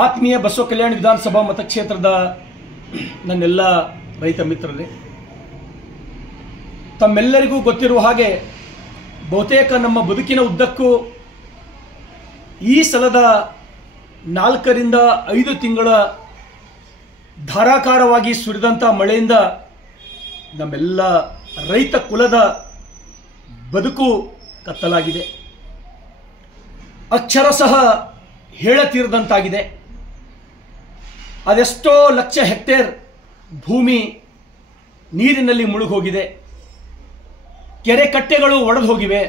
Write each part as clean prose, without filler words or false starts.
ಆತ್ಮೀಯ ಬಸವ ಕಲ್ಯಾಣ ವಿಧಾನಸಭಾ ಮತಕ್ಷೇತ್ರದ ನನ್ನೆಲ್ಲ ರೈತ ಮಿತ್ರರೇ, ತಮ್ಮೆಲ್ಲರಿಗೂ ಗೊತ್ತಿರುವ ಹಾಗೆ ಬಹುತೇಕ ನಮ್ಮ ಬದುಕಿನ ಉದ್ದಕ್ಕೂ ಈ ಸಲದ 4 ರಿಂದ 5 ತಿಂಗಳ ಧಾರಾಕಾರವಾಗಿ ಸುರಿದಂಥ ಮಳೆಯಿಂದ ನಮ್ಮೆಲ್ಲ ರೈತ ಕುಲದ ಬದುಕು ಕತ್ತಲಾಗಿದೆ. ಅಕ್ಷರಶಃ ಹೇಳತೀರದಂತಾಗಿದೆ. ಅದೆಷ್ಟೋ ಲಕ್ಷ ಹೆಕ್ಟೇರ್ ಭೂಮಿ ನೀರಿನಲ್ಲಿ ಮುಳುಗೋಗಿದೆ. ಕೆರೆ ಕಟ್ಟೆಗಳು ಒಡೆದು ಹೋಗಿವೆ.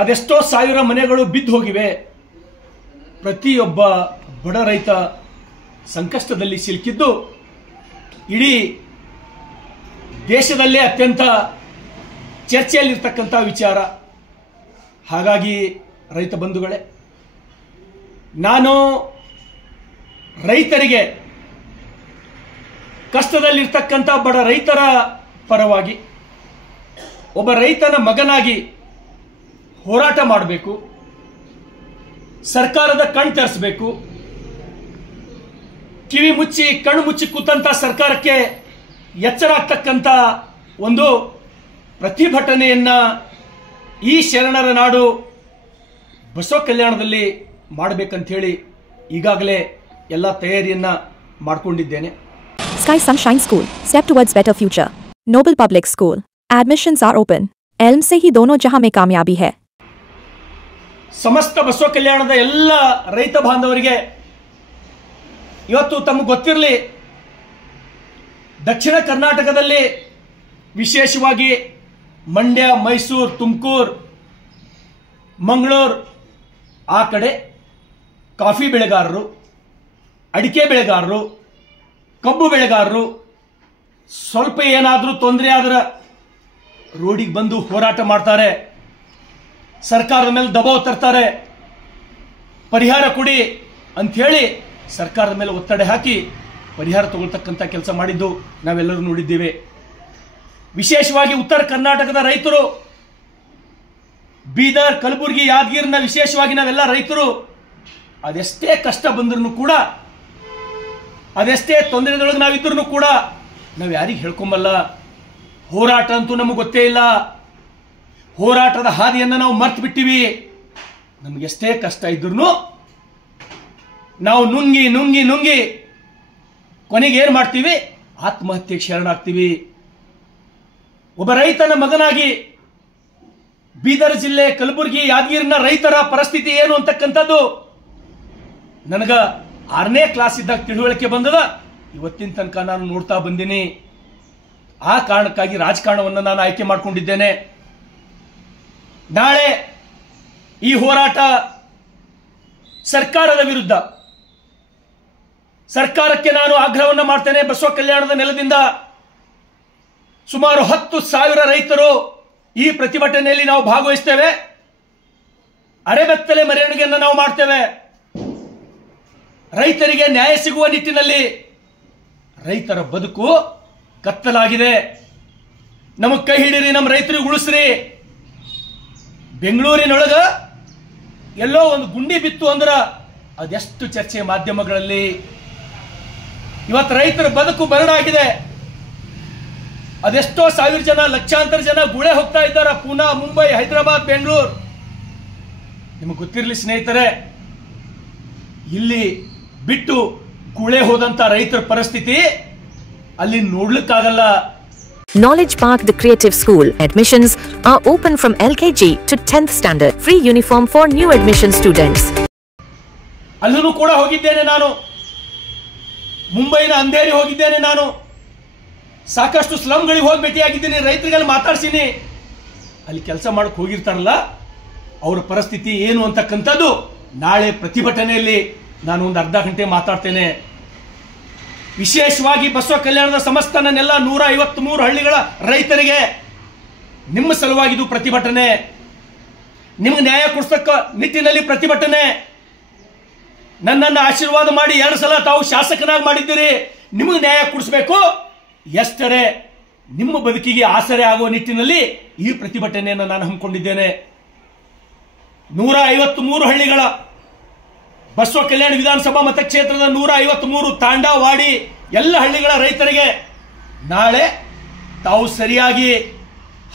ಅದೆಷ್ಟೋ ಸಾವಿರ ಮನೆಗಳು ಬಿದ್ದು ಹೋಗಿವೆ. ಪ್ರತಿಯೊಬ್ಬ ಬಡ ರೈತ ಸಂಕಷ್ಟದಲ್ಲಿ ಸಿಲುಕಿದ್ದು ಇಡೀ ದೇಶದಲ್ಲೇ ಅತ್ಯಂತ ಚರ್ಚೆಯಲ್ಲಿರ್ತಕ್ಕಂಥ ವಿಚಾರ. ಹಾಗಾಗಿ ರೈತ ಬಂಧುಗಳೇ, ನಾನು ರೈತರಿಗೆ, ಕಷ್ಟದಲ್ಲಿರ್ತಕ್ಕಂಥ ಬಡ ರೈತರ ಪರವಾಗಿ ಒಬ್ಬ ರೈತನ ಮಗನಾಗಿ ಹೋರಾಟ ಮಾಡಬೇಕು. ಸರ್ಕಾರದ ಕಣ್ ತೆರೆಸಬೇಕು. ಕಿವಿ ಮುಚ್ಚಿ ಕಣ್ಣು ಮುಚ್ಚಿ ಕೂತಂತ ಸರ್ಕಾರಕ್ಕೆ ಎಚ್ಚರ ಆಗ್ತಕ್ಕಂಥ ಒಂದು ಪ್ರತಿಭಟನೆಯನ್ನ ಈ ಶರಣರ ನಾಡು ಬಸವ ಕಲ್ಯಾಣದಲ್ಲಿ ಮಾಡಬೇಕಂತ ಹೇಳಿ ಈಗಾಗಲೇ ಎಲ್ಲ ತಯಾರಿಯನ್ನ ಮಾಡಿಕೊಂಡಿದ್ದೇನೆ. Sky Sunshine School, step towards better future. Noble Public School. Admissions are open. Elm से ही दोनों जहां में कामयाबी है. ಸಮಸ್ತ ಬಸವ ಕಲ್ಯಾಣದ ಎಲ್ಲ ರೈತ ಬಾಂಧವರಿಗೆ ಇವತ್ತು ತಮಗೆ ಗೊತ್ತಿರಲಿ, ದಕ್ಷಿಣ ಕರ್ನಾಟಕದಲ್ಲಿ ವಿಶೇಷವಾಗಿ ಮಂಡ್ಯ, ಮೈಸೂರು, ತುಮಕೂರು, ಮಂಗಳೂರು ಆ ಕಡೆ ಕಾಫಿ ಬೆಳೆಗಾರರು, ಅಡಿಕೆ ಬೆಳೆಗಾರರು, ಕಬ್ಬು ಬೆಳೆಗಾರರು ಸ್ವಲ್ಪ ಏನಾದರೂ ತೊಂದರೆ ಆದ್ರೆ ರೋಡಿಗೆ ಬಂದು ಹೋರಾಟ ಮಾಡ್ತಾರೆ. ಸರ್ಕಾರದ ಮೇಲೆ ದಬಾವ್ ತರ್ತಾರೆ. ಪರಿಹಾರ ಕೊಡಿ ಅಂಥೇಳಿ ಸರ್ಕಾರದ ಮೇಲೆ ಒತ್ತಡ ಹಾಕಿ ಪರಿಹಾರ ತಗೊಳ್ತಕ್ಕಂಥ ಕೆಲಸ ಮಾಡಿದ್ದು ನಾವೆಲ್ಲರೂ ನೋಡಿದ್ದೇವೆ. ವಿಶೇಷವಾಗಿ ಉತ್ತರ ಕರ್ನಾಟಕದ ರೈತರು, ಬೀದರ್, ಕಲಬುರಗಿ, ಯಾದಗಿರಿನ ವಿಶೇಷವಾಗಿ ನಾವೆಲ್ಲ ರೈತರು ಅದೆಷ್ಟೇ ಕಷ್ಟ ಬಂದ್ರೂ ಕೂಡ, ಅದೆಷ್ಟೇ ತೊಂದರೆದೊಳಗೆ ನಾವಿದ್ರೂ ಕೂಡ ನಾವು ಯಾರಿಗೆ ಹೇಳ್ಕೊಂಬಲ್ಲ. ಹೋರಾಟ ಅಂತೂ ನಮಗೆ ಗೊತ್ತೇ ಇಲ್ಲ. ಹೋರಾಟದ ಹಾದಿಯನ್ನು ನಾವು ಮರ್ತು ಬಿಟ್ಟಿವಿ. ನಮಗೆಷ್ಟೇ ಕಷ್ಟ ಇದ್ರೂ ನಾವು ನುಂಗಿ ನುಂಗಿ ನುಂಗಿ ಕೊನೆಗೆ ಏನು ಮಾಡ್ತೀವಿ? ಆತ್ಮಹತ್ಯೆಗೆ ಶರಣಾಗ್ತೀವಿ. ಒಬ್ಬ ರೈತನ ಮಗನಾಗಿ ಬೀದರ್ ಜಿಲ್ಲೆ, ಕಲಬುರಗಿ, ಯಾದಗಿರಿನ ರೈತರ ಪರಿಸ್ಥಿತಿ ಏನು ಅಂತಕ್ಕಂಥದ್ದು ನನಗ 6ನೇ ಕ್ಲಾಸ್ ಇದ್ದಾಗ ತಿಳುವಳಿಕೆ ಬಂದದ. ಇವತ್ತಿನ ತನಕ ನಾನು ನೋಡ್ತಾ ಬಂದೀನಿ. ಆ ಕಾರಣಕ್ಕಾಗಿ ರಾಜಕಾರಣವನ್ನು ನಾನು ಆಯ್ಕೆ ಮಾಡಿಕೊಂಡಿದ್ದೇನೆ. ನಾಳೆ ಈ ಹೋರಾಟ ಸರ್ಕಾರದ ವಿರುದ್ಧ. ಸರ್ಕಾರಕ್ಕೆ ನಾನು ಆಗ್ರಹವನ್ನು ಮಾಡ್ತೇನೆ. ಬಸವ ಕಲ್ಯಾಣದ ನೆಲದಿಂದ ಸುಮಾರು 10,000 ರೈತರು ಈ ಪ್ರತಿಭಟನೆಯಲ್ಲಿ ನಾವು ಭಾಗವಹಿಸ್ತೇವೆ. ಅರೆಬೆತ್ತಲೆ ಮೆರವಣಿಗೆಯನ್ನು ನಾವು ಮಾಡ್ತೇವೆ. ರೈತರಿಗೆ ನ್ಯಾಯ ಸಿಗುವ ನಿಟ್ಟಿನಲ್ಲಿ. ರೈತರ ಬದುಕು ಕತ್ತಲಾಗಿದೆ. ನಮಗೆ ಕೈ ಹಿಡಿರಿ, ನಮ್ಮ ರೈತರಿಗೆ ಉಳಿಸ್ರಿ. ಬೆಂಗಳೂರಿನೊಳಗ ಎಲ್ಲೋ ಒಂದು ಗುಂಡಿ ಬಿತ್ತು ಅಂದ್ರ ಅದೆಷ್ಟು ಚರ್ಚೆ ಮಾಧ್ಯಮಗಳಲ್ಲಿ. ಇವತ್ತು ರೈತರ ಬದುಕು ಬರಡಾಗಿದೆ. ಅದೆಷ್ಟೋ ಸಾವಿರ ಜನ, ಲಕ್ಷಾಂತರ ಜನ ಗುಳೆ ಹೋಗ್ತಾ ಇದ್ದಾರೆ. ಪೂನಾ, ಮುಂಬೈ, ಹೈದರಾಬಾದ್, ಬೆಂಗಳೂರು. ನಿಮಗೆ ಗೊತ್ತಿರಲಿ ಸ್ನೇಹಿತರೆ, ಇಲ್ಲಿ ಬಿಟ್ಟು ಗುಳೆ ಹೋದಂತ ರೈತರ ಪರಿಸ್ಥಿತಿ ಅಲ್ಲಿ ನೋಡ್ಲಿಕ್ಕಾಗಲ್ಲ. Knowledge Park, the Creative School. Admissions are open from LKG to 10th standard. Free uniform for new admission students. ಅಲ್ಲೂ ಕೂಡ ಹೋಗಿದ್ದೇನೆ ನಾನು. ಮುಂಬೈನ ಅಂಧೇರಿ ಹೋಗಿದ್ದೇನೆ ನಾನು. ಸಾಕಷ್ಟು ಸ್ಲಮ್ಗಳಿಗೆ ಹೋಗಿ ಭೇಟಿಯಾಗಿದ್ದೀನಿ. ರೈತರಿಗೆಲ್ಲ ಮಾತಾಡ್ಸೀನಿ. ಅಲ್ಲಿ ಕೆಲಸ ಮಾಡಕ್ಕೆ ಹೋಗಿರ್ತಾರಲ್ಲ, ಅವರ ಪರಿಸ್ಥಿತಿ ಏನು ಅಂತಕ್ಕಂಥದ್ದು ನಾಳೆ ಪ್ರತಿಭಟನೆಯಲ್ಲಿ ನಾನು ಒಂದು ಅರ್ಧ ಗಂಟೆ ಮಾತಾಡ್ತೇನೆ. ವಿಶೇಷವಾಗಿ ಬಸವ ಕಲ್ಯಾಣದ ಸಮಸ್ತ ನನ್ನೆಲ್ಲ 153 ಹಳ್ಳಿಗಳ ರೈತರಿಗೆ ನಿಮ್ಮ ಸಲುವಾಗಿದ್ದು ಪ್ರತಿಭಟನೆ. ನಿಮ್ಗೆ ನ್ಯಾಯ ಕೊಡಿಸಕ್ಕ ನಿಟ್ಟಿನಲ್ಲಿ ಪ್ರತಿಭಟನೆ. ನನ್ನನ್ನು ಆಶೀರ್ವಾದ ಮಾಡಿ 2 ಸಲ ತಾವು ಶಾಸಕನಾಗಿ ಮಾಡಿದ್ದೀರಿ. ನಿಮಗೆ ನ್ಯಾಯ ಕೊಡಿಸಬೇಕು. ಎಷ್ಟರೇ ನಿಮ್ಮ ಬದುಕಿಗೆ ಆಸರೆ ಆಗುವ ನಿಟ್ಟಿನಲ್ಲಿ ಈ ಪ್ರತಿಭಟನೆಯನ್ನು ನಾನು ಹಮ್ಮಿಕೊಂಡಿದ್ದೇನೆ. 153 ಹಳ್ಳಿಗಳ ಬಸವ ಕಲ್ಯಾಣ ವಿಧಾನಸಭಾ ಮತಕ್ಷೇತ್ರದ 153 ತಾಂಡಾ ವಾಡಿ ಎಲ್ಲ ಹಳ್ಳಿಗಳ ರೈತರಿಗೆ ನಾಳೆ ತಾವು ಸರಿಯಾಗಿ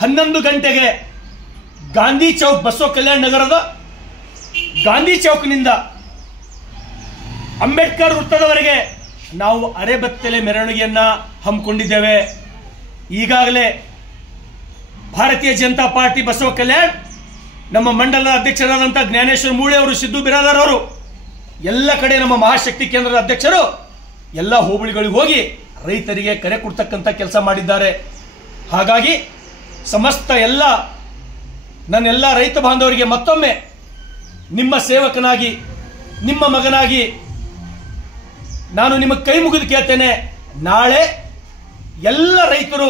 11 ಗಂಟೆಗೆ ಗಾಂಧಿ ಚೌಕ್, ಬಸವ ಕಲ್ಯಾಣ ನಗರದ ಗಾಂಧಿ ಚೌಕ್ನಿಂದ ಅಂಬೇಡ್ಕರ್ ವೃತ್ತದವರೆಗೆ ನಾವು ಅರೆಬೆತ್ತಲೆ ಮೆರವಣಿಗೆಯನ್ನ ಹಮ್ಮಿಕೊಂಡಿದ್ದೇವೆ. ಈಗಾಗಲೇ ಭಾರತೀಯ ಜನತಾ ಪಾರ್ಟಿ ಬಸವ ಕಲ್ಯಾಣ್ ನಮ್ಮ ಮಂಡಲದ ಅಧ್ಯಕ್ಷರಾದಂತಹ ಜ್ಞಾನೇಶ್ವರ ಮೂಳೆ ಅವರು, ಸಿದ್ದು ಬಿರಾದರ್ ಅವರು, ಎಲ್ಲ ಕಡೆ ನಮ್ಮ ಮಹಾಶಕ್ತಿ ಕೇಂದ್ರದ ಅಧ್ಯಕ್ಷರು ಎಲ್ಲ ಹೋಬಳಿಗಳಿಗೆ ಹೋಗಿ ರೈತರಿಗೆ ಕರೆ ಕೊಡ್ತಕ್ಕಂಥ ಕೆಲಸ ಮಾಡಿದ್ದಾರೆ. ಹಾಗಾಗಿ ಸಮಸ್ತ ನನ್ನೆಲ್ಲ ರೈತ ಬಾಂಧವರಿಗೆ ಮತ್ತೊಮ್ಮೆ ನಿಮ್ಮ ಸೇವಕನಾಗಿ, ನಿಮ್ಮ ಮಗನಾಗಿ ನಾನು ನಿಮಗೆ ಕೈ ಮುಗಿದು ಕೇಳ್ತೇನೆ. ನಾಳೆ ಎಲ್ಲ ರೈತರು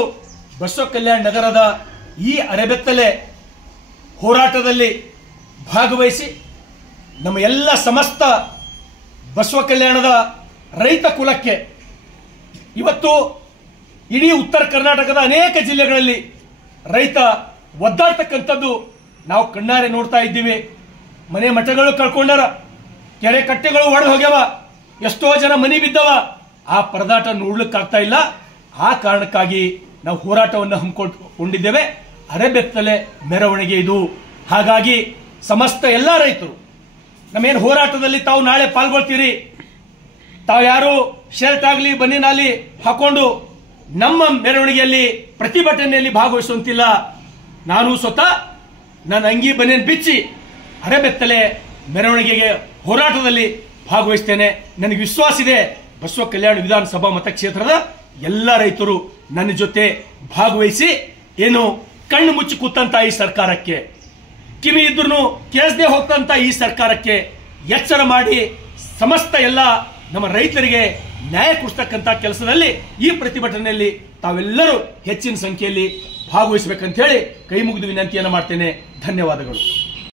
ಬಸವ ಕಲ್ಯಾಣ ನಗರದ ಈ ಅರೆಬೆತ್ತಲೆ ಹೋರಾಟದಲ್ಲಿ ಭಾಗವಹಿಸಿ ನಮ್ಮ ಎಲ್ಲ ಸಮಸ್ತ ಬಸವ ಕಲ್ಯಾಣದ ರೈತ ಕುಲಕ್ಕೆ, ಇವತ್ತು ಇಡೀ ಉತ್ತರ ಕರ್ನಾಟಕದ ಅನೇಕ ಜಿಲ್ಲೆಗಳಲ್ಲಿ ರೈತ ಒದ್ದಾಡ್ತಕ್ಕಂಥದ್ದು ನಾವು ಕಣ್ಣಾರೆ ನೋಡ್ತಾ ಇದ್ದೀವಿ. ಮನೆ ಮಠಗಳು ಕಳ್ಕೊಂಡಾರ, ಕೆರೆ ಕಟ್ಟೆಗಳು ಒಡೆದು ಹೋಗ್ಯಾವ, ಎಷ್ಟೋ ಜನ ಮನೆ ಬಿದ್ದವ. ಆ ಪರದಾಟ ನೋಡ್ಲಿಕ್ಕಾಗ್ತಾ ಇಲ್ಲ. ಆ ಕಾರಣಕ್ಕಾಗಿ ನಾವು ಹೋರಾಟವನ್ನು ಹಮ್ಮಿಕೊಂಡಿದ್ದೇವೆ. ಅರೆಬೆತ್ತಲೆ ಮೆರವಣಿಗೆ ಇದು. ಹಾಗಾಗಿ ಸಮಸ್ತ ಎಲ್ಲ ರೈತರು ನಮ್ಮೇನು ಹೋರಾಟದಲ್ಲಿ ತಾವು ನಾಳೆ ಪಾಲ್ಗೊಳ್ತೀರಿ, ತಾವು ಯಾರು ಶರ್ಟ್ ಆಗಲಿ ಬನ್ನಿನಾಲಿ ಹಾಕೊಂಡು ನಮ್ಮ ಮೆರವಣಿಗೆಯಲ್ಲಿ ಪ್ರತಿಭಟನೆಯಲ್ಲಿ ಭಾಗವಹಿಸುವಂತಿಲ್ಲ. ನಾನು ಸ್ವತಃ ನನ್ನ ಅಂಗಿ ಬನ್ನೇನು ಬಿಚ್ಚಿ ಅರೆಬೆತ್ತಲೆ ಮೆರವಣಿಗೆಗೆ ಹೋರಾಟದಲ್ಲಿ ಭಾಗವಹಿಸ್ತೇನೆ. ನನಗೆ ವಿಶ್ವಾಸ ಇದೆ, ಬಸವ ಕಲ್ಯಾಣ ವಿಧಾನಸಭಾ ಮತಕ್ಷೇತ್ರದ ಎಲ್ಲ ರೈತರು ನನ್ನ ಜೊತೆ ಭಾಗವಹಿಸಿ ಏನು ಕಣ್ಣು ಮುಚ್ಚಿ ಕೂತಂತ ಈ ಸರ್ಕಾರಕ್ಕೆ, ಕಿವಿ ಇದ್ರೂ ಕೇಳಿಸದೆ ಹೋಗ್ತಂತ ಈ ಸರ್ಕಾರಕ್ಕೆ ಎಚ್ಚರ ಮಾಡಿ ಸಮಸ್ತ ಎಲ್ಲ ನಮ್ಮ ರೈತರಿಗೆ ನ್ಯಾಯ ಕೊಡಿಸ್ತಕ್ಕಂಥ ಕೆಲಸದಲ್ಲಿ ಈ ಪ್ರತಿಭಟನೆಯಲ್ಲಿ ತಾವೆಲ್ಲರೂ ಹೆಚ್ಚಿನ ಸಂಖ್ಯೆಯಲ್ಲಿ ಭಾಗವಹಿಸಬೇಕಂತ ಹೇಳಿ ಕೈ ಮುಗಿದು ವಿನಂತಿಯನ್ನು ಮಾಡ್ತೇನೆ. ಧನ್ಯವಾದಗಳು.